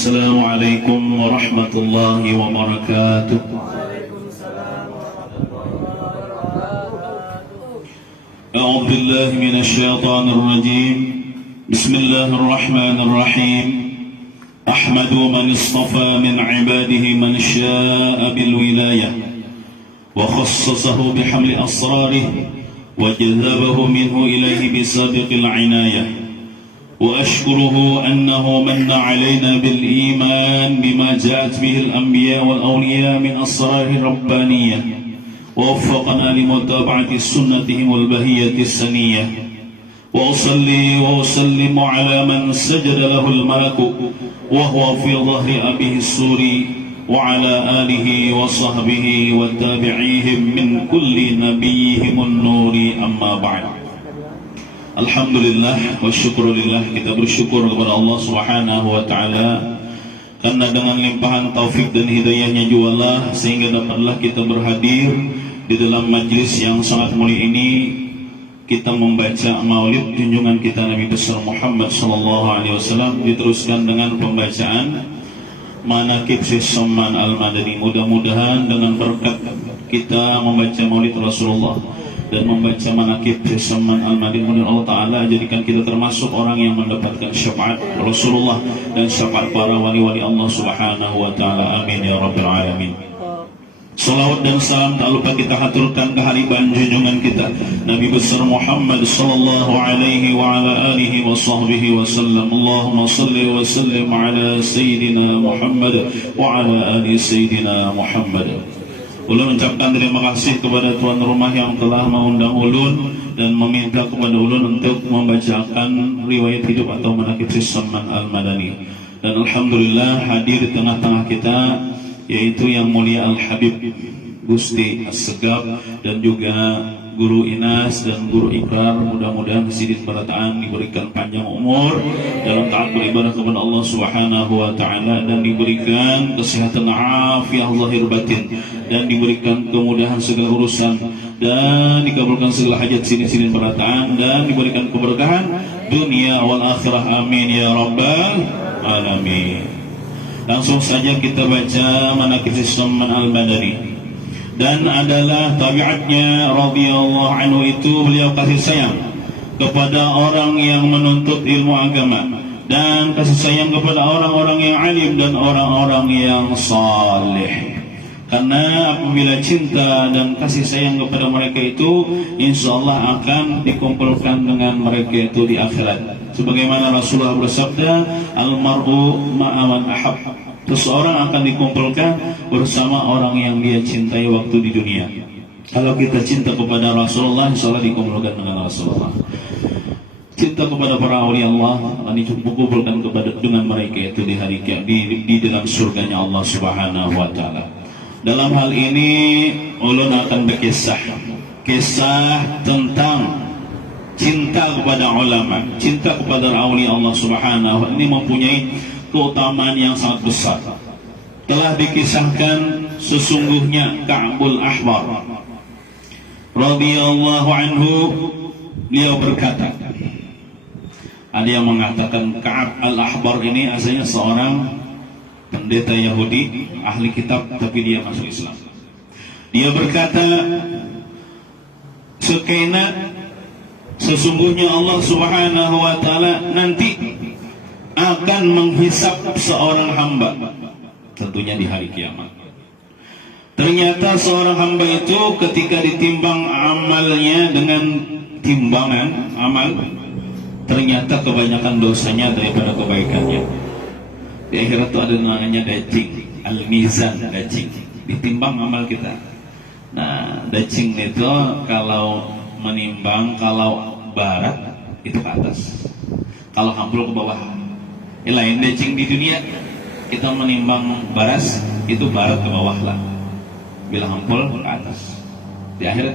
Assalamualaikum warahmatullahi wabarakatuh. A'udzu billahi minasy syaithanir rajim. Bismillahirrahmanirrahim. Ahmadu man istafa min ibadihi man syaa'a bil wilayah wa khassasahu bihamli asrarihi wa jadzabahu minhu ilayhi bisabiqil inayah. وأشكره أنه من علينا بالإيمان بما جاءت به الأنبياء والأولياء من أسرار ربانية ووفقنا لمتابعة سنتهم والبهية السنية. وأصلي وأسلم على من سجد له الملك وهو في ظهر أبيه السوري وعلى آله وصحبه وتابعيهم من كل نبيهم النور. أما بعد. Alhamdulillah wa syukurillah, kita bersyukur kepada Allah Subhanahu wa taala karena dengan limpahan taufik dan hidayahnya jualah sehingga dapatlah kita berhadir di dalam majlis yang sangat mulia ini. Kita membaca maulid junjungan kita Nabi besar Muhammad sallallahu alaihi wasallam, diteruskan dengan pembacaan manaqib Syekh Somman Al-Madani. Mudah-mudahan dengan berkat kita membaca maulid Rasulullah dan membaca manaqib Somman Al-Madani, mudah Allah Ta'ala jadikan kita termasuk orang yang mendapatkan syafaat Rasulullah dan syafaat para wali-wali Allah Subhanahu wa Ta'ala. Amin ya Rabbil Alamin. Salawat dan salam tak lupa kita haturkan kehadiran junjungan kita Nabi besar Muhammad sallallahu alaihi wa ala alihi wa sahbihi wa sallam. Allahumma salli wa sallim ala Sayyidina Muhammad wa ala ali Sayyidina Muhammad. Ulun ucapkan terima kasih kepada tuan rumah yang telah mengundang ulun dan meminta kepada ulun untuk membacakan riwayat hidup atau manaqib Syekh Somman Al-Madani. Dan alhamdulillah hadir di tengah-tengah kita yaitu yang mulia Al-Habib Gusti As-Segaf dan juga Guru Inas dan Guru Ikrar. Mudah-mudahan Sidin Barataan diberikan panjang umur dalam taat beribadah kepada Allah Subhanahu wa Ta'ala dan diberikan kesehatan afiah zahir batin dan diberikan kemudahan segala urusan dan dikabulkan segala hajat Sidin Barataan dan diberikan keberkahan dunia wal akhirah. Amin ya rabbal alamin. Langsung saja kita baca manaqib Syekh Somman Al-Madani. Dan adalah tabiatnya radhiyallahu anhu itu beliau kasih sayang kepada orang yang menuntut ilmu agama dan kasih sayang kepada orang-orang yang alim dan orang-orang yang saleh. Karena apabila cinta dan kasih sayang kepada mereka itu, insyaallah akan dikumpulkan dengan mereka itu di akhirat. Sebagaimana Rasulullah bersabda, al-mar'u ma'a man ahab. Seseorang akan dikumpulkan bersama orang yang dia cintai waktu di dunia. Kalau kita cinta kepada Rasulullah, insyaallah dikumpulkan dengan Rasulullah. Cinta kepada para awliya Allah akan dikumpulkan dengan mereka itu di hari di dalam surganya Allah Subhanahu wa Ta'ala. Dalam hal ini ulun akan berkisah tentang cinta kepada ulama, cinta kepada awliya Allah Subhanahu wa Ta'ala. Ini mempunyai keutamaan yang sangat besar. Telah dikisahkan sesungguhnya Ka'bul Ahbar radhiyallahu anhu, beliau berkata, ada yang mengatakan Ka'ab al-Ahbar ini asalnya seorang pendeta Yahudi, ahli kitab, tapi dia masuk Islam. Dia berkata, sesungguhnya Allah Subhanahu wa Ta'ala nanti akan menghisap seorang hamba, tentunya di hari kiamat. Ternyata seorang hamba itu ketika ditimbang amalnya dengan timbangan amal, ternyata kebanyakan dosanya daripada kebaikannya. Di akhirat itu ada namanya dajing, al-mizan, dajing, ditimbang amal kita. Nah, dajing itu kalau menimbang, kalau barat itu ke atas, kalau hampul ke bawah. Lain dajing di dunia kita menimbang baras itu barat ke bawah lah, bila hampul ke atas. Di akhirat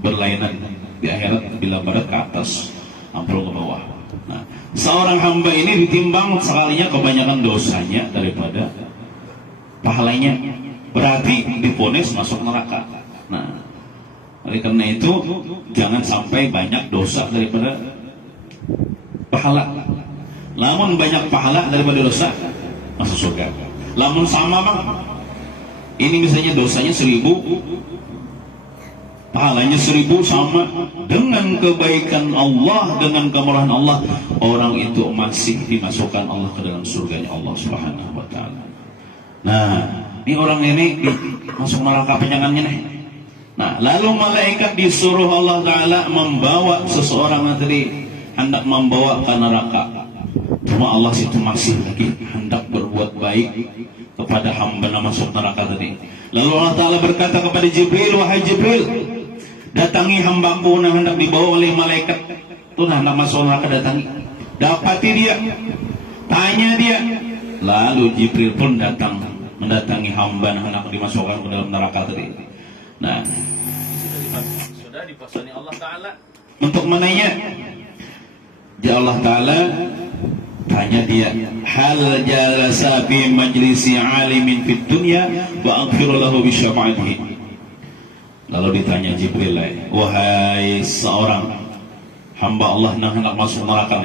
berlainan, di akhirat bila barat ke atas, hampul ke bawah. Nah, seorang hamba ini ditimbang sekalinya kebanyakan dosanya daripada pahalanya, berarti divonis masuk neraka. Nah, oleh karena itu jangan sampai banyak dosa daripada pahala. Namun banyak pahala daripada dosa, masuk surga. Lamun sama bang, ini misalnya dosanya 1000, pahalanya 1000 sama dengan kebaikan Allah, dengan kemurahan Allah, orang itu masih dimasukkan Allah ke dalam surganya Allah Subhanahu wa taala. Nah, ini orang ini masuk neraka penyangannya nih. Nah, lalu malaikat disuruh Allah taala membawa seseorang tadi, hendak membawa ke neraka. Cuma Allah itu masih lagi hendak berbuat baik kepada hamba yang masuk neraka tadi. Lalu Allah taala berkata kepada Jibril, wahai Jibril, datangi hambaku yang hendak dibawa oleh malaikat itu, hendak masuk neraka, datangi, dapati dia, tanya dia. Lalu Jibril pun datang mendatangi hamba yang hendak dimasukkan ke dalam neraka tadi. Nah, sudah dipasani Allah taala untuk menanya. Ya Allah taala tanya dia, hal jalasa fi majlisi alimin fid dunya wa aghfir lahu bi syafa'atihi. Lalu ditanya Jibril, wahai seorang hamba Allah yang hendak masuk neraka,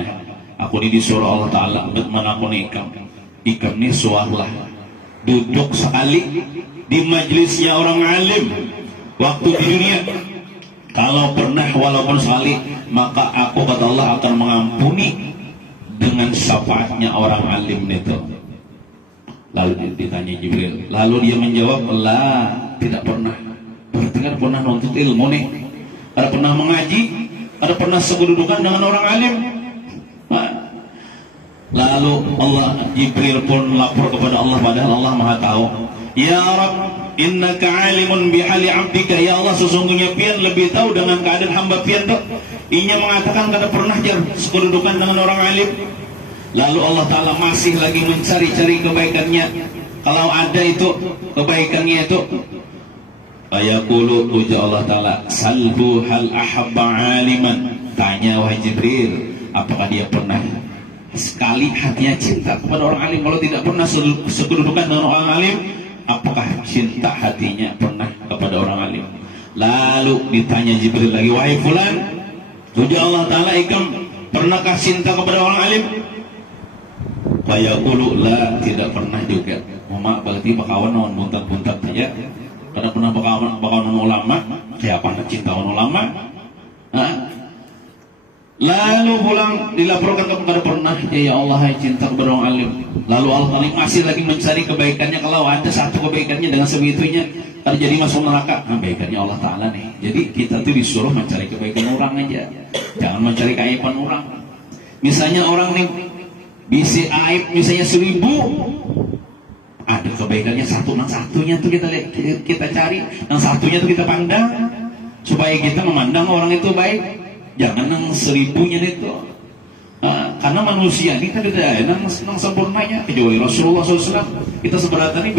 aku ini disuruh Allah taala untuk menakuni ikam ini suarlah duduk sekali di majlisnya orang alim waktu di dunia. Kalau pernah walaupun sekali, maka aku kata Allah akan mengampuni dengan syafaatnya orang alim itu. Lalu ditanya Jibril, lalu dia menjawab, lah, tidak pernah. Berarti kan pernah nuntut ilmu nih, ada pernah mengaji, ada pernah sekedudukan dengan orang alim. Lalu Jibril pun lapor kepada Allah, padahal Allah Maha tahu. Ya Rabb, innaka alimun bihali abdika. Ya Allah, sesungguhnya pian lebih tahu dengan keadaan hamba pian tuh. Inya mengatakan kada pernah jar sekedudukan dengan orang alim. Lalu Allah Ta'ala masih lagi mencari-cari kebaikannya. Kalau ada itu kebaikannya itu, ayaqulu, uja Allah Ta'ala, salhu hal ahabba aliman. Tanya wahai Jibril, apakah dia pernah sekali hatinya cinta kepada orang alim? Kalau tidak pernah sekedudukan dengan orang alim, apakah cinta hatinya pernah kepada orang alim? Lalu ditanya Jibril lagi, wahai fulan, uja Allah Ta'ala, ikam pernahkah cinta kepada orang alim? Fayaqulu, la, tidak pernah juga. Mama berarti bakawan non buntat-buntat saja. Kada pernah bakawan ulama, siapa nak cinta ulama? Lalu pulang dilaporkan kepada pernah, ya Allah, hai cinta kepada orang alim. Lalu Allah masih lagi mencari kebaikannya. Kalau ada satu kebaikannya dengan sebegitunya terjadi masuk neraka, kebaikannya Allah Ta'ala nih. Jadi kita tuh disuruh mencari kebaikan orang aja, jangan mencari keaiban orang. Misalnya orang nih bisi aib misalnya 1000, ada kebaikannya satu, yang satunya tuh kita cari, yang satunya tuh kita pandang supaya kita memandang orang itu baik, jangan yang 1000-nya itu. Karena manusia ini kan tidak ada yang sempurnanya, kecuali Rasulullah SAW. Kita sebenarnya ini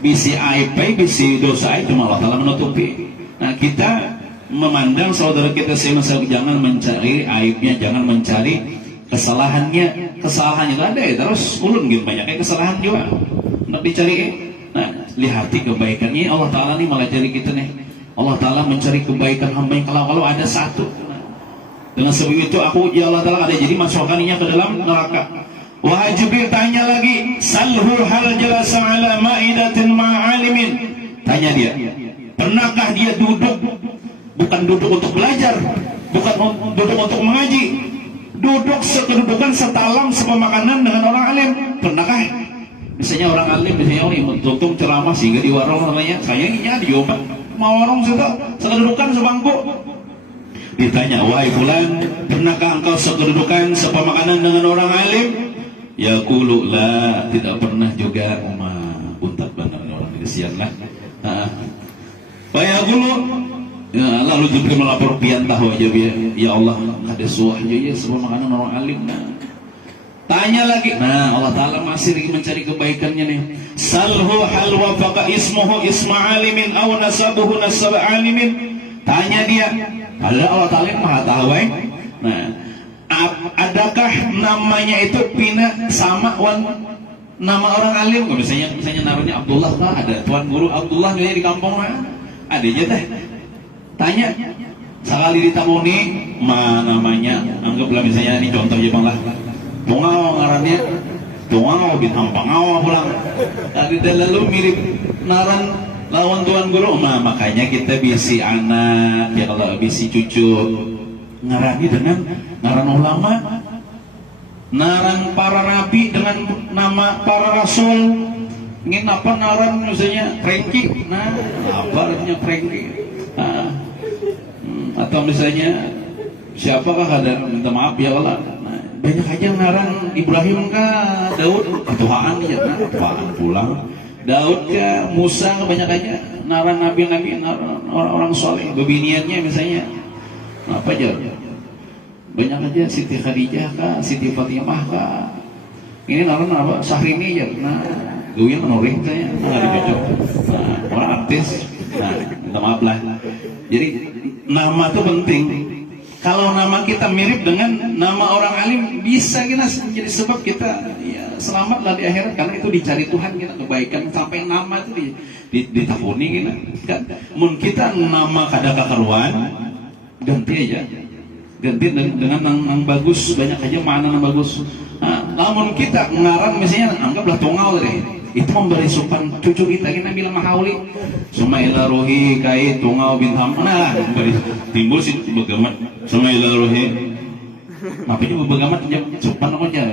bisi aib, bisi dosa aib, cuma Allah Ta'ala menutupi. Nah, kita memandang saudara kita, jangan mencari aibnya, jangan mencari kesalahannya ada ya, terus ulun gitu banyak kesalahan juga nak dicari. Nah, lihati kebaikannya Allah Ta'ala nih malah cari kita nih. Allah Ta'ala mencari kebaikan hamba yang kalau ada satu. Dengan sebab itu aku, ya Allah Ta'ala, ada jadi masukkannya ke dalam neraka. Wahai Jibril, tanya lagi, salhu hal jalasa ala ma'idatin ma'alimin. Tanya dia, pernahkah dia duduk, bukan duduk untuk belajar, bukan duduk untuk mengaji, duduk sekedudukan setalam sepemakanan dengan orang alim? Pernahkah? Misalnya orang alim, misalnya orang tutup ceramah sehingga di warung namanya, sayangnya di obat mau warung sudah sekedudukan sebangku. Ditanya, wahai fulan, pernahkah engkau sekedudukan sepemakanan dengan orang alim? Yaqulu, la, tidak pernah juga. Buntat benar orang ini, sian lah. Yaqulu, lalu Jibril melapor, pian tahu aja ya Allah, ada suah aja ya semua makanan orang alim. Tanya lagi, Allah Ta'ala masih lagi mencari kebaikannya nih. Salhu hal wafaqa ismuhu isma alimin aw nasabuhu nasab alimin. Tanya dia, padahal Allah Ta'ala yang maha tahu. Nah, adakah namanya itu pina sama nama orang alim? Misalnya namanya Abdullah, ada tuan guru Abdullah di kampung mana? Ada aja teh. Tanya, sekali ditamuni, namanya, anggaplah misalnya ini contoh aja bang lah, bunga ngarannya Tungau bin Hampangau pulang. Tadi lalu mirip naran lawan tuan guru. Makanya kita bisi anak, ya kalau bisi cucu ngarani dengan ngaran ulama, naran para nabi dengan nama para rasul. Ingin apa naran misalnya Franky, nah apa artinya Franky? Atau misalnya siapakah ada minta maaf ya Allah. Nah, banyak aja naran Ibrahim kah, Daud ketuhaan ya, nah apaan pulang. Daud kah, Musa banyak aja naran nabi-nabi, orang-orang soleh, bebiniannya misalnya apa aja. Banyak aja Siti Khadijah kah, Siti Fatimah kah. Ini naran apa? Syahrini ya. Nah, gue yang menuring saya nggak dicocok. Nah, orang artis. Nah, minta maaf lah. Jadi nama itu penting. Kalau nama kita mirip dengan nama orang alim, bisa kita menjadi sebab kita ya, selamatlah di akhirat, karena itu dicari Tuhan kita kebaikan sampai nama itu ditafuni kita. Kan, mun kita nama kada kakaruan, ganti aja. Ganti dengan yang bagus, banyak aja makna yang bagus. Nah, namun kita ngarang misalnya anggaplah tungau deh, itu memberi supan cucu kita bilang mahauli Sumaila rohi kai tungau bin ham, nah timbul sih begamat Sumaila rohi tapi juga begamat supan aja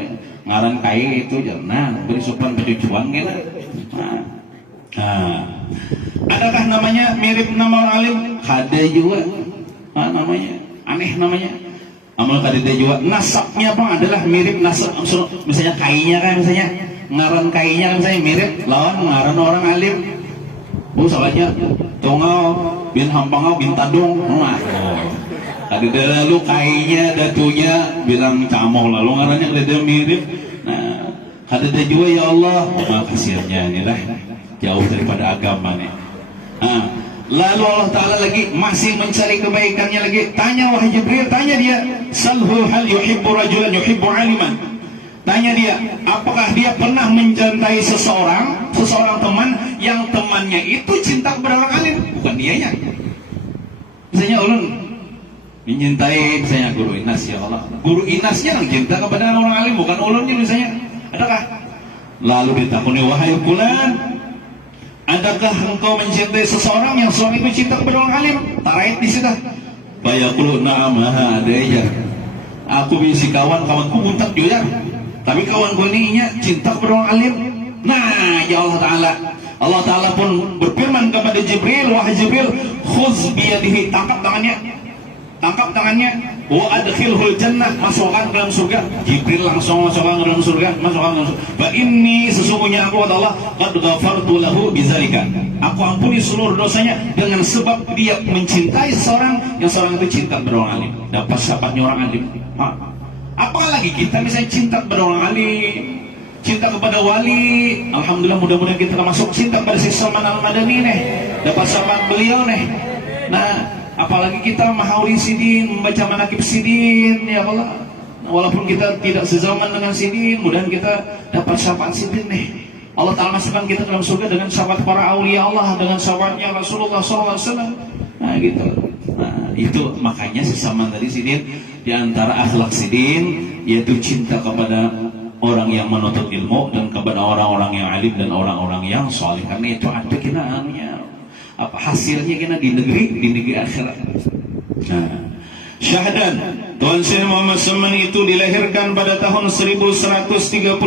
ngarang kai itu nah beri supan pecucuan gitu. Nah, adakah namanya mirip nama orang alim? Ada juga namanya aneh namanya amal kadida juga. Nasabnya apa adalah mirip nasab, misalnya kainya kan, misalnya ngaran kainya kan misalnya mirip lawan ngaran orang alim. Salahnya Tungau bin Hampangau bin Tadung. Nah, kadida lalu kainya datunya bilang camoh, lalu ngarannya kadida mirip. Nah, kadida juga ya Allah, kasihannya inilah jauh daripada agama nih. Nah, lalu Allah Ta'ala lagi masih mencari kebaikannya lagi. Tanya wahai Jibril, tanya dia, salhu hal yuhibbu rajulan yuhibbu aliman. Tanya dia, apakah dia pernah mencintai seseorang teman yang temannya itu cinta kepada orang alim, bukan dianya. Misalnya ulun mencintai misalnya guru Inas, ya Allah, guru Inasnya yang cinta kepada orang alim, bukan ulunnya misalnya. Adakah? Lalu ditakuni, wahai fulan, adakah engkau mencintai seseorang yang seorang itu cinta kepada orang alim? Tarait di situ. Bayaqulu na'am, ada ya. Aku bisi kawan-kawanku muntak juga. Tapi kawanku ini cinta kepada orang alim. Nah, ya Allah Ta'ala pun berfirman kepada Jibril, wahai Jibril, khuz biyadihi, tangkap tangannya, wa adkhilhul jannah, masukkan ke dalam surga. Jibril langsung masukkan ke dalam surga, masukkan ke dalam surga. Fa inni, sesungguhnya aku adalah qad ghafartu lahu bizalika, aku ampuni seluruh dosanya dengan sebab dia mencintai seorang yang seorang itu cinta kepada orang alim, dapat syafaatnya orang alim. Apalagi kita misalnya cinta kepada orang alim, cinta kepada wali. Alhamdulillah, mudah-mudahan kita termasuk cinta kepada Syekh Salman Al-Madani nih, dapat syafaat beliau nih. Nah, apalagi kita mahauli sidin, membaca manakib sidin, ya Allah. Walaupun kita tidak sezaman dengan sidin, mudah-mudahan kita dapat syafaat sidin nih. Allah Ta'ala masukkan kita dalam surga dengan syafaat para aulia Allah, dengan syafaatnya Rasulullah SAW. Nah gitu. Nah itu makanya sesama tadi sidin, di antara akhlak sidin yaitu cinta kepada orang yang menuntut ilmu dan kepada orang-orang yang alim dan orang-orang yang soleh. Karena itu ada kita apa hasilnya kita di negeri akhirat. Nah, syahadan Tuhan Syekh Muhammad Saman itu dilahirkan pada tahun 1132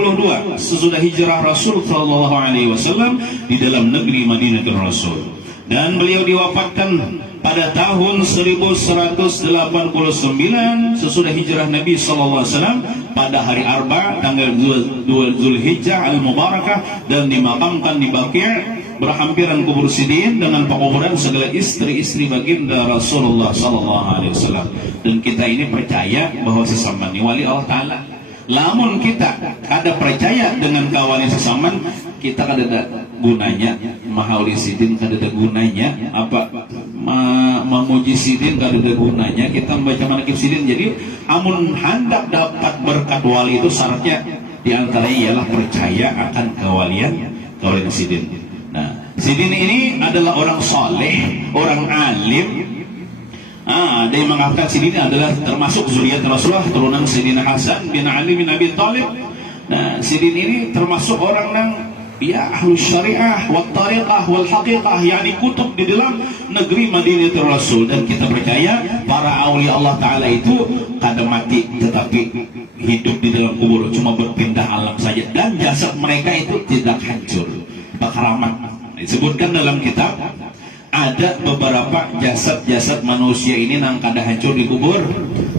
sesudah hijrah Rasul sallallahu alaihi wasallam di dalam negeri Madinatul Rasul, dan beliau diwafatkan pada tahun 1189 sesudah hijrah Nabi sallallahu alaihi wasallam pada hari Arba tanggal 2 Zulhijjah al-Mubarakah, dan dimakamkan di Baqi', berhampiran kubur sidin dengan penguburan segala istri-istri baginda Rasulullah sallallahu alaihi wasallam. Dan kita ini percaya bahwa sesama ini wali Allah Ta'ala. Lamun kita ada percaya dengan kawan sesama, kita kada gunanya mahauli sidin, kada ada gunanya apa memuji sidin, kada ada gunanya kita membaca manakib sidin. Jadi amun hendak dapat berkat wali itu syaratnya diantaranya ialah percaya akan kewalian sidin. Nah, sidin ini adalah orang soleh, orang alim. Ada yang mengatakan sidin adalah termasuk zuriat Rasulullah, turunan Sayyidina Hasan bin Ali bin Abi Thalib. Nah, sidin ini termasuk orang yang ya ahlus syariah wal tariqah wal haqiqah, yakni kutub di dalam negeri Madinatul Rasul. Dan kita percaya para aulia Allah Ta'ala itu kadang mati tetapi hidup di dalam kubur, cuma berpindah alam saja, dan jasad mereka itu tidak hancur. Keramat disebutkan dalam kitab, ada beberapa jasad-jasad manusia ini nang kada hancur di kubur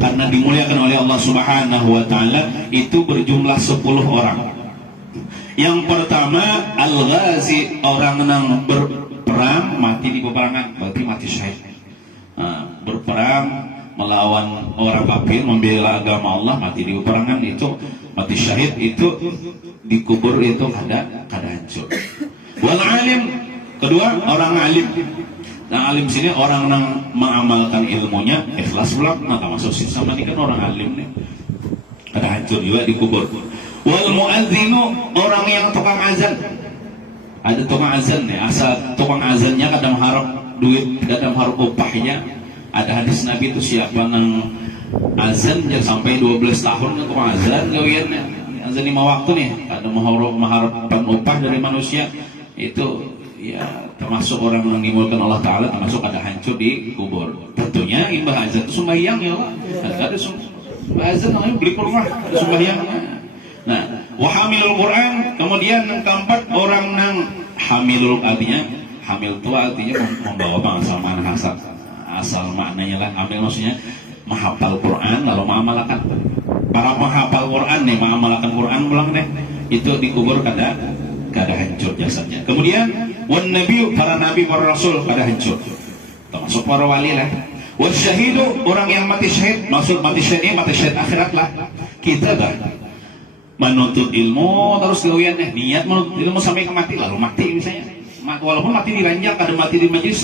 karena dimuliakan oleh Allah Subhanahu wa Ta'ala. Itu berjumlah 10 orang. Yang pertama al-ghazi, orang yang berperang mati di peperangan, berarti mati syahid. Berperang melawan orang kafir, membela agama Allah, mati di peperangan, itu mati syahid. Itu dikubur itu kada hancur. Wal alim, kedua orang alim. Nah, alim sini orang yang mengamalkan ilmunya ikhlas pula, maka masuk sama ini kan orang alim nih, kada hancur juga dikubur. Wal muadzinu, orang yang tukang azan. Ada tukang azan nih, asal tukang azannya kadang harap duit, kadang harap upahnya. Ada hadis Nabi itu, siapa nang azan ya sampai 12 tahun tukang azan gawian azan 5 waktu nih, ada mengharapkan upah dari manusia, itu ya termasuk orang yang dimulakan Allah Ta'ala, termasuk ada hancur di kubur. Tentunya imbah azan itu sembahyang ya Allah. Ada sembahyang azan namanya beli rumah, ada sembahyang. Nah, wahamilul Quran, kemudian yang keempat orang yang hamilul, artinya hamil itu artinya membawa bangsa mana asal maknanya lah. Hamil maksudnya menghafal Quran lalu mengamalkan. Para penghafal Quran nih mengamalkan Quran pulang deh, itu dikubur kada hancur jasadnya. Kemudian wan nabi, para nabi para rasul kada hancur, termasuk para wali lah. Wan syahidu, orang yang mati syahid, maksud mati syahid ini mati syahid akhirat lah. Kita dah menuntut ilmu terus gawian niat menuntut ilmu sampai ke mati, lalu mati misalnya, walaupun mati di ranjang, kada mati di majelis,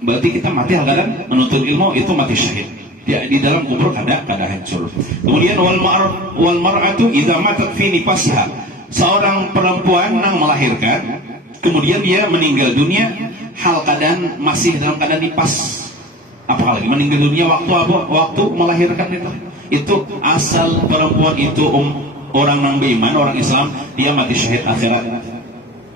berarti kita mati hagaran menuntut ilmu, itu mati syahid. Ya, di dalam kubur kada hancur. Kemudian wal mar'atu idza matat fi nifasha, seorang perempuan yang melahirkan kemudian dia meninggal dunia hal keadaan masih dalam keadaan nifas, apalagi meninggal dunia waktu melahirkan itu asal perempuan itu orang yang beriman, orang Islam, dia mati syahid akhirat.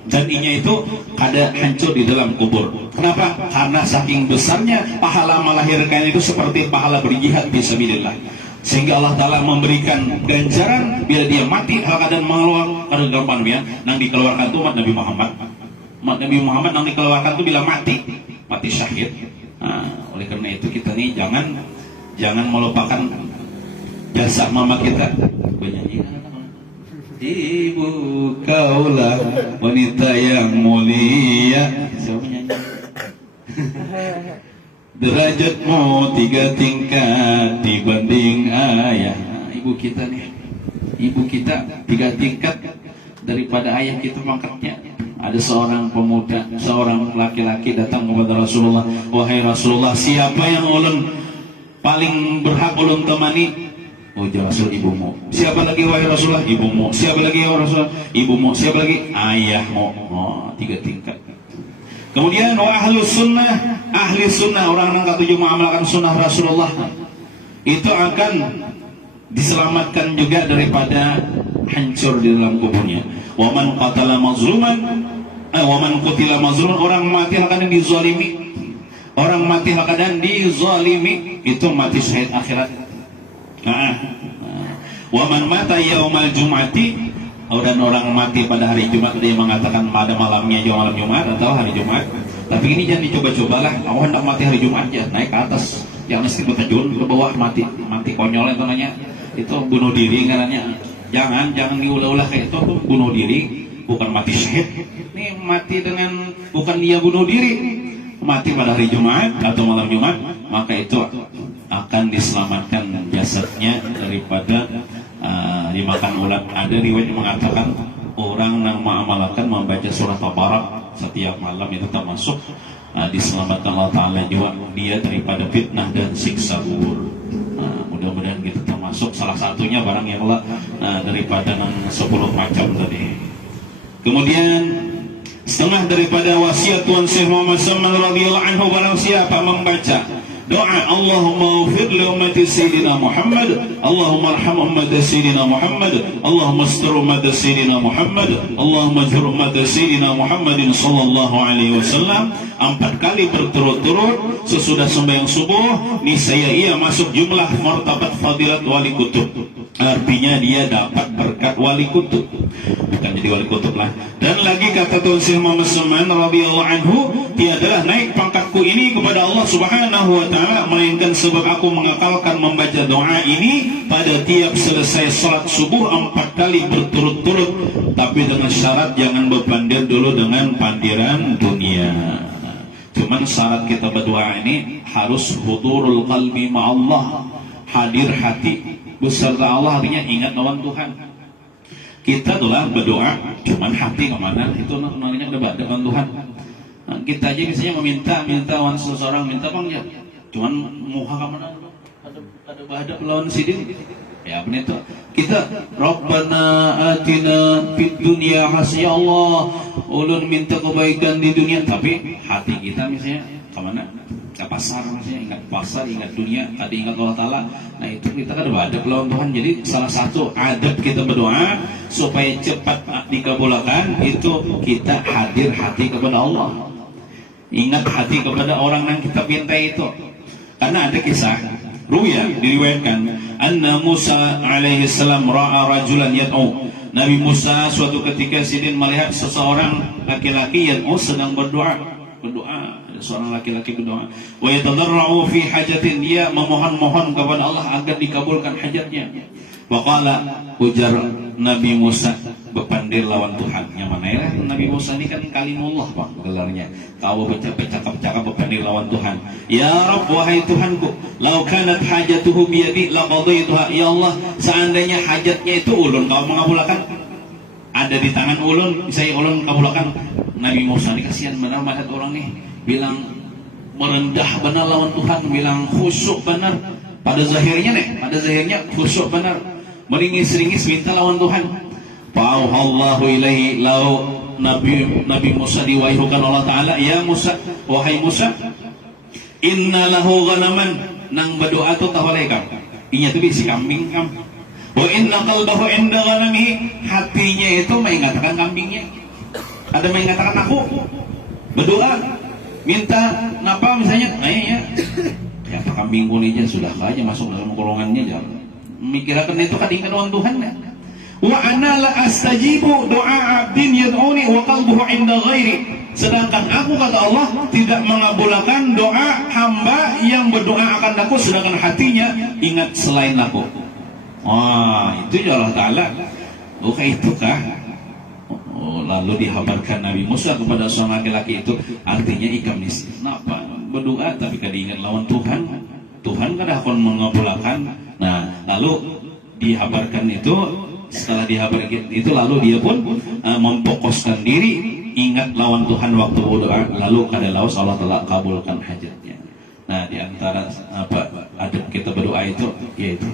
Dan inya itu kada hancur di dalam kubur. Kenapa? Karena saking besarnya pahala melahirkan itu seperti pahala berjihad fisabilillah. Sehingga Allah Ta'ala memberikan ganjaran bila dia mati hal keadaan mengeluarkan, kada gampang ya, nang dikeluarkan itu umat Nabi Muhammad. Umat Nabi Muhammad nang dikeluarkan itu bila mati syahid. Nah, oleh karena itu kita nih jangan melupakan jasa mama kita. Ibu kaulah wanita yang mulia. Siapa nyanyi? Derajatmu 3 tingkat dibanding ayah. Ibu kita nih, ibu kita 3 tingkat daripada ayah kita pangkatnya. Ada seorang pemuda, seorang laki-laki datang kepada Rasulullah. Wahai Rasulullah, siapa yang ulun paling berhak ulun temani? Oh ya Rasul, ibumu. Siapa lagi wahai Rasulullah? Ibumu. Siapa lagi wahai Rasulullah? Ibumu. Siapa lagi? Ayahmu. Oh, 3 tingkat. Kemudian wa ahli sunnah, orang yang ketujuh mengamalkan sunnah Rasulullah, itu akan diselamatkan juga daripada hancur di dalam kuburnya. Wa man qatala mazluman, wa man qutila mazluman, orang mati akan dizalimi. Orang mati akan dizalimi, itu mati syahid akhirat. Wa man mata yaumal jum'ati, dan orang mati pada hari Jumat, dia mengatakan pada malamnya malam Jumat atau hari Jumat. Tapi ini jangan dicoba-cobalah. Aku hendak mati hari Jumat aja, naik ke atas, jangan mesti berterjun ke bawah, mati konyol itu namanya. Itu bunuh diri katanya. Jangan diulah-ulah kayak itu, bunuh diri, bukan mati syahid. Ini mati dengan, bukan dia bunuh diri, mati pada hari Jumat atau malam Jumat, maka itu akan diselamatkan jasadnya daripada dimakan ulat. Ada riwayat yang mengatakan orang yang mengamalkan membaca surah Tabarak setiap malam itu termasuk diselamatkan Allah Ta'ala juga dia daripada fitnah dan siksa kubur. Mudah-mudahan kita termasuk salah satunya barang yang Allah daripada 10 macam tadi. Kemudian setengah daripada wasiat Tuan Syekh Muhammad Salman radhiyallahu anhu, barang siapa membaca doa Allahumma ufir li ummati Sayyidina Muhammad, Allahumma arham ummati Sayyidina Muhammad, Allahumma astur ummati Sayyidina Muhammad, Allahumma ajur ummati Sayyidina Muhammadin sallallahu alaihi wasallam 4 kali berturut-turut sesudah sembahyang subuh. Niscaya ia masuk jumlah martabat fadilat wali kutub, artinya dia dapat berkat wali kutub, bukan jadi wali kutub lah. Dan lagi kata Tuan Syekh Muhammad Saman radhiyallahu anhu, tiadalah naik pangkatku ini kepada Allah Subhanahu wa taala melainkan sebab aku mengakalkan membaca doa ini pada tiap selesai salat subuh 4 kali berturut-turut, tapi dengan syarat jangan berpandir dulu dengan pandiran dunia. Cuman syarat kita berdoa ini harus hudurul qalbi ma'allah, hadir hati beserta Allah, artinya ingat lawan Tuhan. Kita adalah berdoa cuman hati kemana, itu namanya debat dengan Tuhan. Nah, kita aja biasanya minta lawan seseorang, minta bang ya, cuman muha kemana, ada bahadap lawan sidin ya benar itu. Kita Rabbana atina fid dunya hasanah, ya Allah ulun minta kebaikan di dunia, tapi hati kita misalnya kemana, ke pasar misalnya, ingat pasar, ingat dunia, tadi ingat Allah Ta'ala. Nah itu kita kan ada adab lawan Tuhan. Jadi salah satu adab kita berdoa supaya cepat dikabulkan itu kita hadir hati kepada Allah, ingat hati kepada orang yang kita minta itu. Karena ada kisah ruya diriwayatkan, anna Musa alaihi salam ra'a rajulan yad'u. Nabi Musa suatu ketika sidin melihat seseorang laki-laki yang sedang berdoa, ada seorang laki-laki berdoa, wa yatadarra'u fi hajatin, dia memohon-mohon kepada Allah agar dikabulkan hajatnya. Wa qala, ujar Nabi Musa, berpandir lawan Tuhan. Yang mana ya Nabi Musa ini kan kalimullah Bang gelarnya, tahu bercakap-cakap berpandir lawan Tuhan. Ya Rabb, wahai Tuhanku, lau kanat hajatuhu biyadi laqadaituha. Ya Allah, seandainya hajatnya itu ulun kau mengabulkan, ada di tangan ulun, saya ulun kabulkan. Nabi Musa ini kasihan benar melihat orang nih, bilang merendah benar lawan Tuhan, bilang khusyuk benar pada zahirnya khusyuk benar, meringis-ringis minta lawan Tuhan. Fa'auhallahu ilaihi, lau Nabi Musa diwahyukan Allah Ta'ala, ya Musa, wahai Musa, inna lahu ghanaman, nang berdoa tu taholekam, inya tu bisi kambing kam, wa inna qalbahu inda ghanamihi, hatinya itu mengatakan kambingnya, ada mengatakan aku berdoa minta napa misalnya, ya kambing kuningnya sudah aja masuk dalam golongannya, jangan mikirkan itu kadingan lawan Tuhan ya. Wa ana la astajibu doa abdin yad'uni wa qalbuhu inda ghairi, sedangkan aku kata Allah tidak mengabulkan doa hamba yang berdoa akan aku sedangkan hatinya ingat selain aku. Wah, itu ya Allah Ta'ala. Bukan itu kah? Lalu dihabarkan Nabi Musa kepada seorang laki-laki itu, artinya ikam nis. Kenapa berdoa tapi kadingan lawan Tuhan? Tuhan kada akan mengabulkan. Nah, lalu dihabarkan itu, setelah dihabarkan itu lalu dia pun memfokuskan diri, ingat lawan Tuhan waktu berdoa, lalu kada lawas Allah telah kabulkan hajatnya. Nah, di antara adab kita berdoa itu yaitu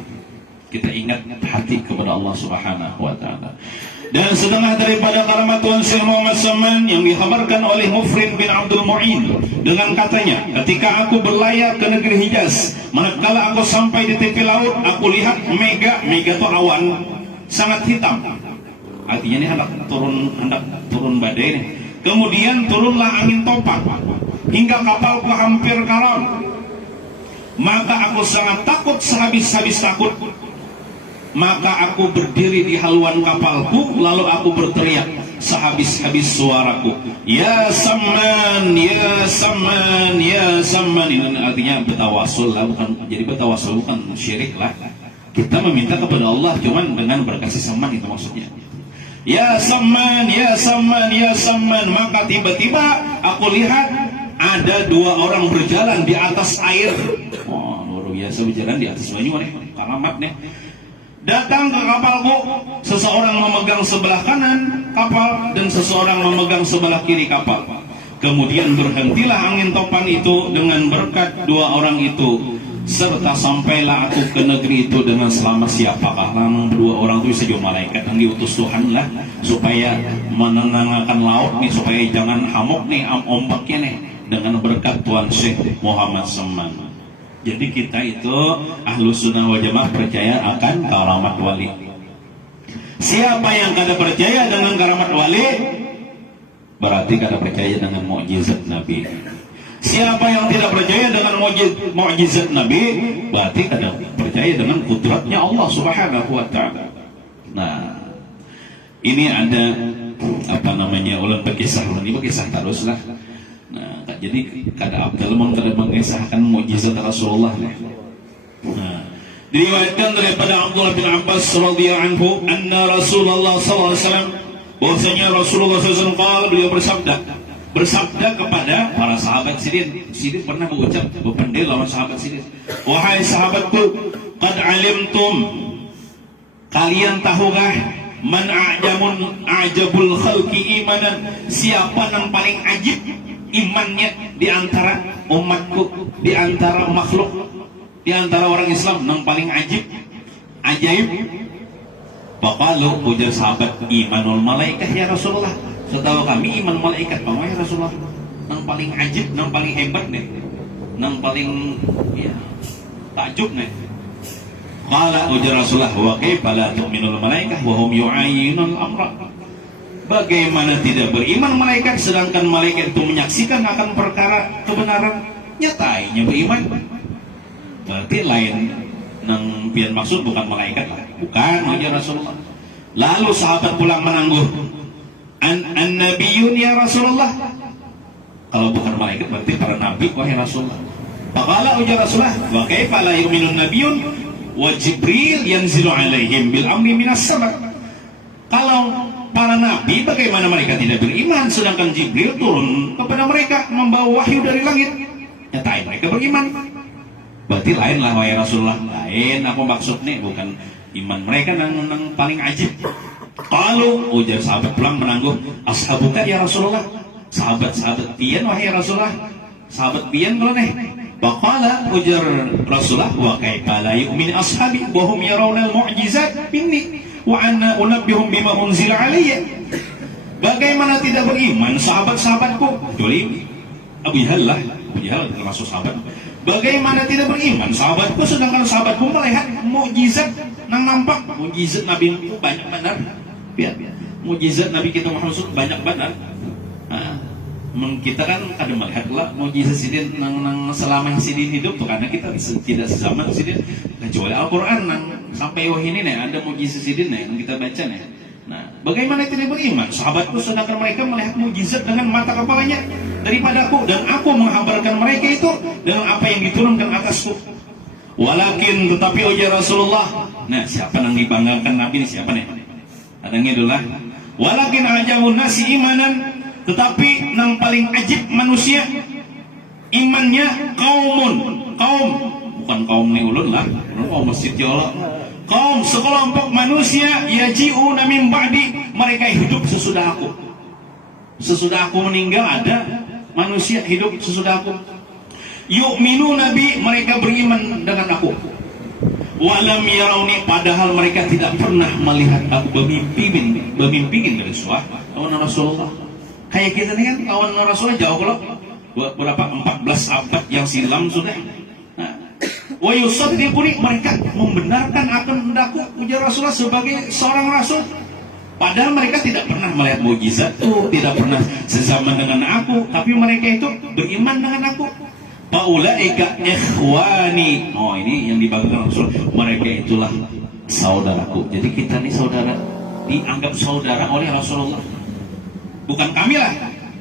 kita ingat hati kepada Allah Subhanahu wa taala. Dan setengah daripada kalimat Tuan Syekh Muhammad Saman yang dikhabarkan oleh Mufrid bin Abdul Mu'in dengan katanya, ketika aku berlayar ke negeri Hijaz, manakala aku sampai di tepi laut, aku lihat mega itu awan sangat hitam. Artinya ini hendak turun badai nih. Kemudian turunlah angin topan hingga kapalku hampir karam. Maka aku sangat takut, sehabis-habis takut, maka aku berdiri di haluan kapalku, lalu aku berteriak sehabis-habis suaraku, ya Saman, ya Saman, ya Saman. Ini artinya bertawasul lah, bukan jadi bertawasul, bukan syirik lah. Kita meminta kepada Allah cuman dengan berkasih saman, itu maksudnya. Ya Saman, ya Saman, ya Saman. Maka tiba-tiba aku lihat ada 2 orang berjalan di atas air. Oh, luar biasa berjalan di atas banyu nih, karamat nih. Datang ke kapalku, seseorang memegang sebelah kanan kapal dan seseorang memegang sebelah kiri kapal. Kemudian berhentilah angin topan itu dengan berkat 2 orang itu, serta sampailah aku ke negeri itu dengan selamat. Siapakah nama 2 orang itu? Bisa juga malaikat yang diutus Tuhan lah, supaya menenangkan laut nih, supaya jangan hamuk nih ombaknya nih, dengan berkat Tuan Syekh Muhammad Saman. Jadi kita itu Ahlus Sunnah wal Jamaah percaya akan karamat wali. Siapa yang kada percaya dengan karamat wali, berarti kada percaya dengan mukjizat Nabi. Siapa yang tidak percaya dengan mukjizat Nabi, berarti kada percaya dengan kudratnya Allah Subhanahu wa taala. Nah, ini ada ulun berkisah, ini berkisah teruslah. Nah, jadi kada abdal mengisahkan mukjizat Rasulullah. Nah, diriwayatkan daripada Abdullah bin Abbas radhiyallahu anhu, anna Rasulullah sallallahu alaihi wasallam, bahwasanya Rasulullah sallallahu alaihi wasallam beliau bersabda kepada para sahabat Sidin. Sidin pernah berucap, berpendil lawan sahabat Sidin, wahai sahabatku, qad alimtum, kalian tahukah, man a'jabul khalqi imanan, siapa yang paling ajib imannya di antara umatku, di antara makhluk, di antara orang Islam, yang paling ajaib. Faqalu, ujar sahabat, imanul malaikat ya Rasulullah. Setahu kami iman malaikat, ya Rasulullah. Yang paling ajib, yang paling hebat nih, yang paling takjub nih. Qala, ujar Rasulullah, wa kaifa la tu'minul malaikah wa hum yu'ayyinul amra. Bagaimana tidak beriman malaikat sedangkan malaikat itu menyaksikan akan perkara kebenaran, nyatainya beriman. Berarti lain nang pian maksud bukan malaikat lah, bukan, ujar Rasulullah. Lalu sahabat pulang menangguh, an-nabiyyun ya Rasulullah. Kalau bukan malaikat berarti para nabi, wahai Rasulullah. Faqala, ujar Rasulullah, wa kaifa la yu'minun nabiyyun wa Jibril yanzilu alaihim bil amri minas sama. Kalau para nabi, bagaimana mereka tidak beriman sedangkan Jibril turun kepada mereka membawa wahyu dari langit? Nyatain mereka beriman. Berarti lain lah wahai Rasulullah. Lain aku maksud nih, bukan iman mereka yang paling ajib. Kalau ujar sahabat pulang menangguh, ashabuka ya Rasulullah, sahabat-sahabat pian wahai Rasulullah, sahabat pian kalau nih. Faqala, ujar Rasulullah, wa kaifa la yu'min ashabi wa hum yarawna al-mu'jizat minni wa anna unabbihum bima unzila alayya. Bagaimana tidak beriman sahabat-sahabatku, kecuali Abu Jahal lah, Abu Jahal termasuk sahabat. Bagaimana tidak beriman sahabatku sedangkan sahabatku melihat mukjizat nang nampak. Mukjizat Nabi itu banyak benar. Mukjizat Nabi kita Muhammad banyak benar. Kita kan ada melihat lah mukjizat Sidin nang selama Sidin hidup tuh, karena kita tidak sezaman Sidin, kecuali Al-Quran nang sampai wah ini nih ada mukjizat Sidin nih yang kita baca nih. Nah, bagaimana tidak beriman sahabatku sedangkan mereka melihat mukjizat dengan mata kepalanya daripadaku, dan aku menghabarkan mereka itu dengan apa yang diturunkan atasku. Walakin, tetapi ujar Rasulullah. Nah, siapa yang dibanggakan Nabi ini, siapa nih? Adanya adalah walakin ajamun nasi imanan, tetapi yang paling ajib manusia imannya kaum, bukan kaum ni ulun lah, kaum masjid Allah, kaum sekelompok manusia yaji'una min ba'di, mereka hidup sesudah aku meninggal, ada manusia hidup sesudah aku. Yu'minu nabi, mereka beriman dengan aku. Walam yarawni, padahal mereka tidak pernah melihat aku bermimpi dari suah kawan Rasulullah. Kayak kita nih kan kawan Rasulullah jauh kalau berapa 14 abad yang silam sudah. Wa yusaddiquni, mereka membenarkan akan hendakku, ujar Rasulullah, sebagai seorang rasul. Padahal mereka tidak pernah melihat mukjizat itu, tidak pernah sezaman dengan aku, tapi mereka itu beriman dengan aku. Faulaika ikhwani. Oh, ini yang dibanggakan Rasul. Mereka itulah saudaraku. Jadi kita nih saudara, dianggap saudara oleh Rasulullah. Bukan kami lah,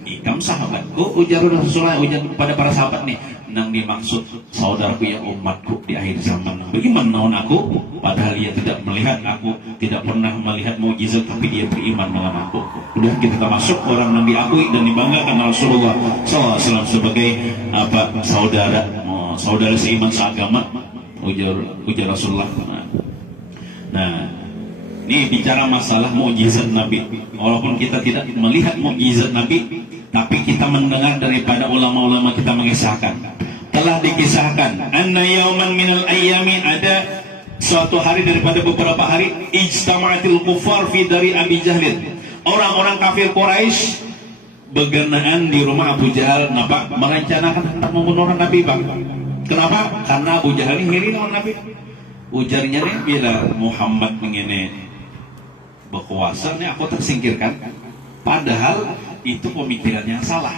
ikam sahabatku, ujar Rasulullah, ujar kepada para sahabat nih, nang dimaksud saudaraku yang umatku di akhir zaman, beriman naon aku, padahal dia tidak melihat aku, tidak pernah melihat mukjizat, tapi dia beriman dengan aku. Udah kita termasuk orang yang diakui dan dibanggakan Rasulullah SAW sebagai saudara, saudara seiman seagama, ujar Rasulullah. Nah, ini bicara masalah mukjizat Nabi. Walaupun kita tidak melihat mukjizat Nabi, tapi kita mendengar daripada ulama-ulama kita mengisahkan. Telah dikisahkan, anna yauman minal ayyami, ada suatu hari daripada beberapa hari, ijtama'atil kufar fi dari Abi Jahlin. Orang-orang kafir Quraisy bergenaan di rumah Abu Jahal, merencanakan hendak membunuh Nabi, Bang. Kenapa? Karena Abu Jahal ini ngiri lawan Nabi. Ujarnya nih bila Muhammad mengini berkuasa nih aku tersingkirkan. Padahal itu pemikiran yang salah.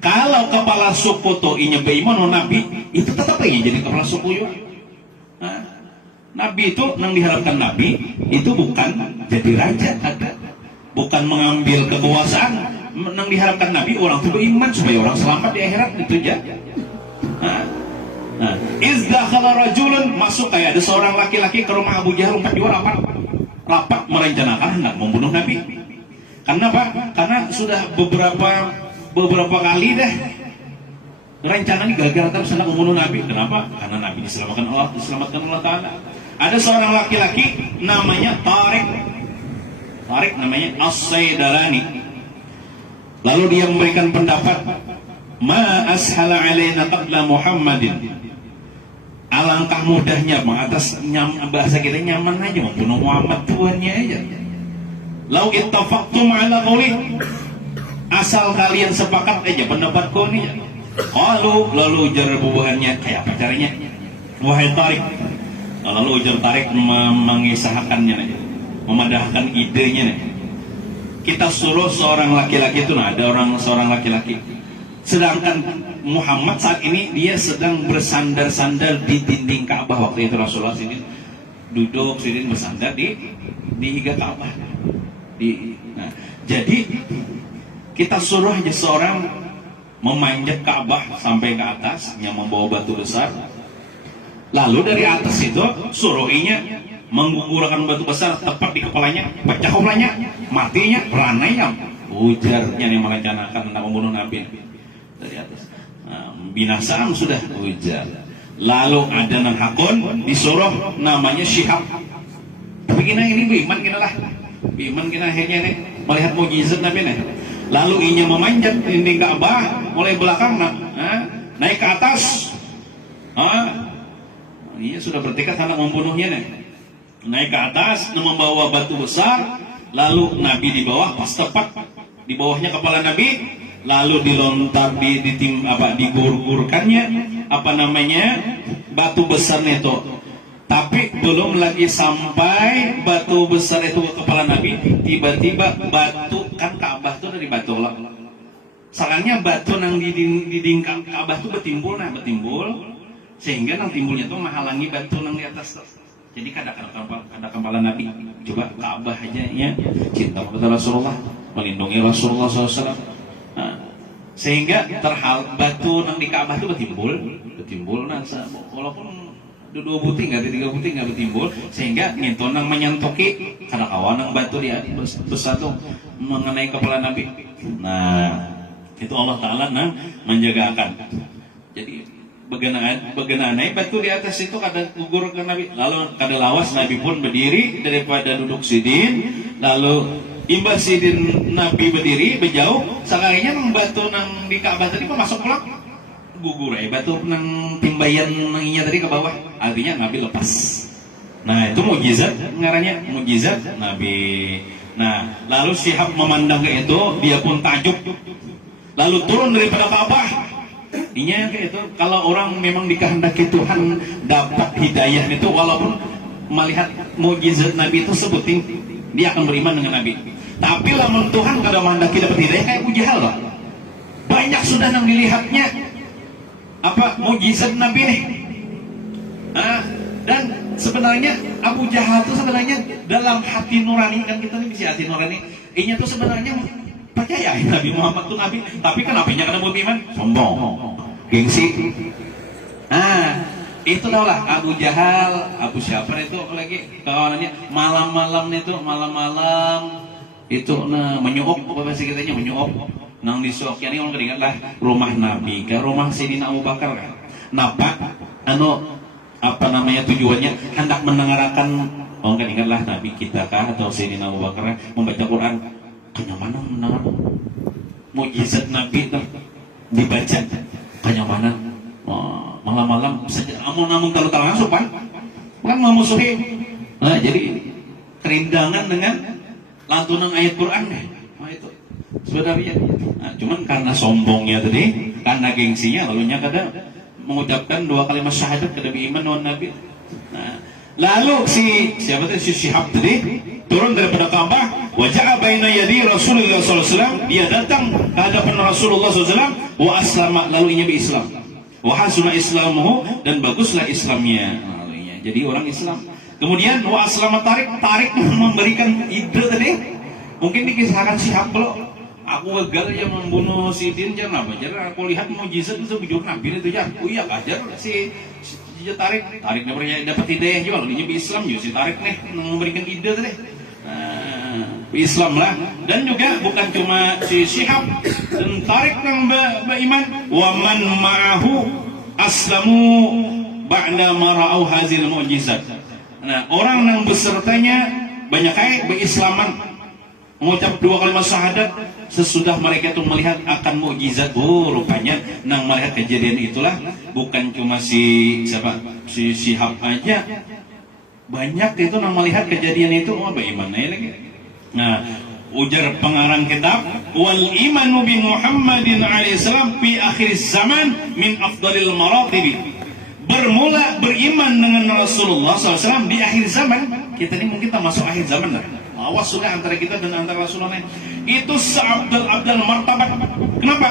Kalau kepala suku to inya beiman Nabi, itu tetap aja jadi kepala suku juga. Nah, Nabi itu nang diharapkan Nabi itu bukan jadi raja, bukan mengambil kekuasaan. Nang diharapkan Nabi orang itu beriman supaya orang selamat di akhirat, itu aja. Nah, izdakhala rajulun, masuk kayak ada seorang laki-laki ke rumah Abu Jahal rapat merencanakan hendak membunuh Nabi. Karena apa? Karena sudah beberapa kali deh rencana ini gagal terus hendak membunuh Nabi. Kenapa? Karena Nabi diselamatkan Allah Ta'ala. Ada seorang laki-laki namanya Tariq namanya As-Saydalani. Lalu dia memberikan pendapat, ma ashala alaina qatla Muhammadin. Alangkah mudahnya atas bahasa kita nyaman aja membunuh Muhammad tuannya aja. Lau ittafaqtum ala qawli, asal kalian sepakat aja pendapatku nih. Lalu ujar bubuhannya kayak apa caranya? Wahai Tariq. Lalu ujar Tariq mengisahkannya nih, memadahkan idenya nih. Kita suruh seorang laki-laki itu, ada seorang laki-laki. Sedangkan Muhammad saat ini dia sedang bersandar-sandar di dinding Ka'bah. Waktu itu Rasulullah sini duduk, sini bersandar di higa Ka'bah. Nah, jadi kita suruh aja seorang memanjat Ka'bah sampai ke atas yang membawa batu besar. Lalu dari atas itu suruhinya menggugurkan batu besar tepat di kepalanya, pecah kepalanya, matinya, ranainya. Ujarnya yang merencanakan tentang membunuh Nabi dari atas. Binasaan sudah ujar. Lalu ada nang hakun disuruh namanya Syihab. Tapi kena ini beriman kena lah. Beriman kena akhirnya nih melihat mukjizat Nabi nih. Lalu inya memanjat dinding Ka'bah mulai belakang naik ke atas. Ia sudah bertekad hendak membunuhnya nih. Naik ke atas membawa batu besar. Lalu Nabi di bawah, pas tepat di bawahnya kepala Nabi. Lalu dilontar digur-gurkannya batu besarnya itu. Tapi belum lagi sampai batu besar itu ke kepala Nabi, tiba-tiba batu, kan Ka'bah itu dari batu lah. Soalnya batu nang di dinding Ka'bah itu betimbul sehingga nang timbulnya itu menghalangi batu nang di atas. Jadi kada kepala Nabi. Coba Ka'bah aja ya, cinta kepada Rasulullah, melindungi Rasulullah SAW. Sehingga batu nang di Ka'bah itu betimbul walaupun dua buting nggak, tiga buting nggak betimbul, sehingga nyentuh nang menyentuki karena kawan nang batu dia besar tuh mengenai kepala Nabi. Nah, itu Allah Ta'ala nang menjagakan. Jadi begenanai batu di atas itu kada gugur ke Nabi. Lalu kada lawas Nabi pun berdiri daripada duduk sidin. Lalu imbas sidin Nabi berdiri berjauh, sekalinya nang batu nang di Ka'bah tadi masuk pulang gugur batu nang timbayan nanginya tadi ke bawah. Artinya Nabi lepas. Nah, itu mukjizat, ngarannya mukjizat Nabi. Nah, lalu Syihab memandang ke itu, dia pun takjub. Lalu turun daripada Ka'bah. Intinya itu kalau orang memang dikehendaki Tuhan dapat hidayah itu, walaupun melihat mukjizat Nabi itu sebutin, dia akan beriman dengan Nabi. Tapi lamun Tuhan kada menghendaki dapat hidayah kayak Abu Jahal loh. Banyak sudah nang dilihatnya mukjizat Nabi nih. Dan sebenarnya Abu Jahal itu sebenarnya dalam hati nurani, kan kita nih bisa hati nurani, inya tuh sebenarnya percaya Nabi Muhammad tuh Nabi, tapi kenapa nya kada mau beriman? Sombong, gengsi. Itu tau lah Abu Jahal, Abu siapa itu lagi kawanannya, malam-malam itu menyuop, apa bahasa kitanya menyuop. Nang disuoknya ini orang keringat lah rumah Nabi ke rumah Sayyidina Abu Bakar kan. Napa tujuannya hendak mendengarkan, orang keringat lah Nabi kita kah atau Sayyidina Abu Bakar membaca Quran. Kenyamanan mendengar mukjizat Nabi itu dibaca, kenyamanan. Malam-malam saja namun kalau langsung kan memusuhi. Nah, jadi kerindangan dengan lantunan ayat Quran deh. Itu sebenarnya. Nah, cuman karena sombongnya tadi, karena gengsinya, lalunya kada mengucapkan 2 kalimat syahadat kada beriman non Nabi. Nah, lalu siapa tadi si Syihab tadi turun daripada Ka'bah, waja'a baina yadi Rasulullah SAW, dia datang ke hadapan Rasulullah SAW, wa aslama, lalu ia berislam, wa hasuna islamuhu, dan baguslah Islamnya. Jadi orang Islam. Kemudian wa aslama Tarik memberikan ide tadi, mungkin dikisahkan Syihab kalau aku gagal yang membunuh si Dinjan apa? Jadi aku lihat mujizat itu bujur Nabi itu ya. Oh iya ajar si Tarik dapat ide juga, dia di Islam juga si Tarik nih memberikan ide tadi. Islam lah, dan juga bukan cuma si Syihab dan Tarik yang beriman, wa man ma'ahu aslamu ba'da ma ra'au hazil mu'jizat. Nah, orang yang besertanya banyak kali berislaman, mengucap 2 kalimat syahadat sesudah mereka itu melihat akan mukjizat. Oh, rupanya nang melihat kejadian itulah bukan cuma si Syihab aja, banyak itu nang melihat kejadian itu. Oh, bagaimana lagi? Nah, ujar pengarang kitab, wal imanu bi Muhammadin alaihi salam fi akhir zaman min afdalil maratib. Bermula beriman dengan Rasulullah SAW di akhir zaman. Kita ini mungkin tak masuk akhir zaman lah. Awas sudah antara kita dan antara Rasulullah itu seabdal martabat. Kenapa?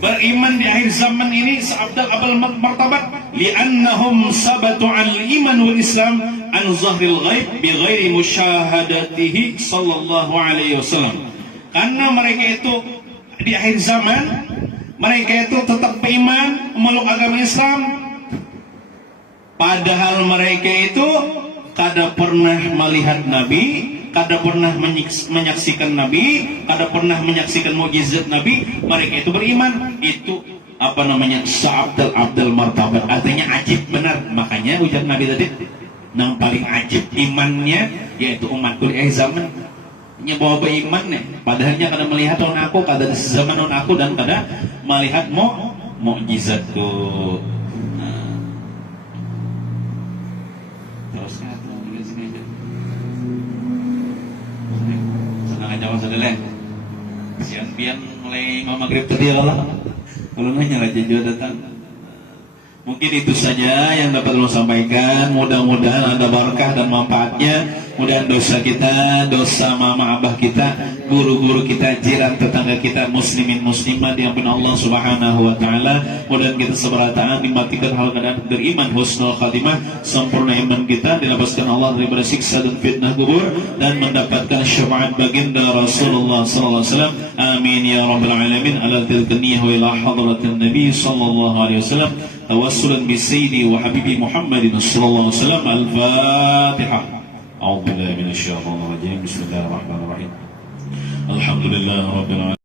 Beriman di akhir zaman ini seabdal martabat, li'annahum sabatu al-iman wal Islam an zahril ghaib bi ghairi musyahadatihi sallallahu alaihi wasallam. Karena mereka itu di akhir zaman, mereka itu tetap beriman memeluk agama Islam, padahal mereka itu kada pernah melihat Nabi, kada pernah menyaksikan Nabi, kada pernah menyaksikan mukjizat Nabi. Mereka itu beriman, itu apa namanya, seabdal martabat, artinya ajib benar. Makanya ujar Nabi tadi, yang paling ajib imannya yaitu umatku di akhir zaman. Nya bawa beriman nih, padahalnya kada melihat on aku, kada di zaman on aku, dan kada melihat mukjizatku. Jawab sadeleh. Sian pian mulai maghrib tadi Allah. Kalau nanya Raja juga datang. Mungkin itu saja yang dapat lo sampaikan. Mudah-mudahan ada berkah dan manfaatnya. Mudah-mudahan dosa kita, dosa mama abah kita, guru-guru kita, jiran tetangga kita, muslimin muslimat diampuni Allah Subhanahu wa taala. Mudah-mudahan kita seberataan dimatikan hal keadaan beriman, husnul khatimah, sempurna iman kita, dilepaskan Allah daripada siksa dan fitnah kubur, dan mendapatkan syafaat baginda Rasulullah sallallahu alaihi wasallam. Amin ya rabbal alamin. Ala tilka niyyah wa ila hadratin nabi sallallahu alaihi wasallam. Tawassulan bi sayyidi wa habibi Muhammadin sallallahu alaihi wasallam. Al-Fatihah. أعوذ بالله من الشيطان الرجيم. بسم الله الرحمن الرحيم. الحمد لله رب العالمين.